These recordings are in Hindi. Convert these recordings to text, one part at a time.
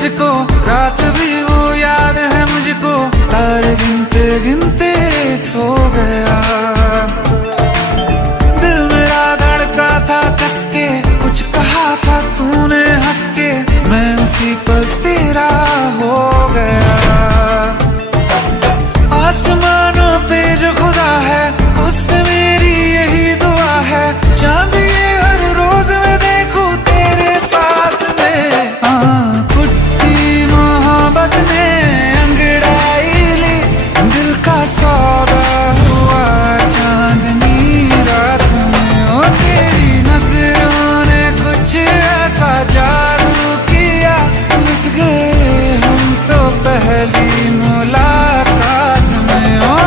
तुझको, रात भी वो याद है मुझको, तारे गिनते गिनते सो गया। दिल मेरा धड़का था कस के, कुछ कहा था तूने हंस के, मैं उसी पल तेरा हो गया। आसमानों पे जो खुदा है, उससे मेरी यही दुआ है, चांद ये हर रोज मैं देखूं तेरे साथ में। कुट्टी मोहब्बत ने अंगड़ाई ली, दिल का सौदा हुआ चांदनी रात में। ओ तेरी नजरों ने कुछ ऐसा जादू किया, लुट गए हम तो पहली मुलाकात में। ओ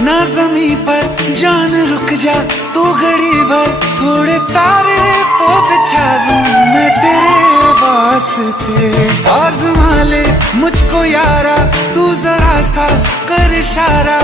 ना ज़मीं पर जान रुक जा तू घड़ी भर, थोड़े तारे तो बिछा दूं मैं तेरे वास्ते। आज़मा ले मुझको यारा, तू जरा सा कर इशारा।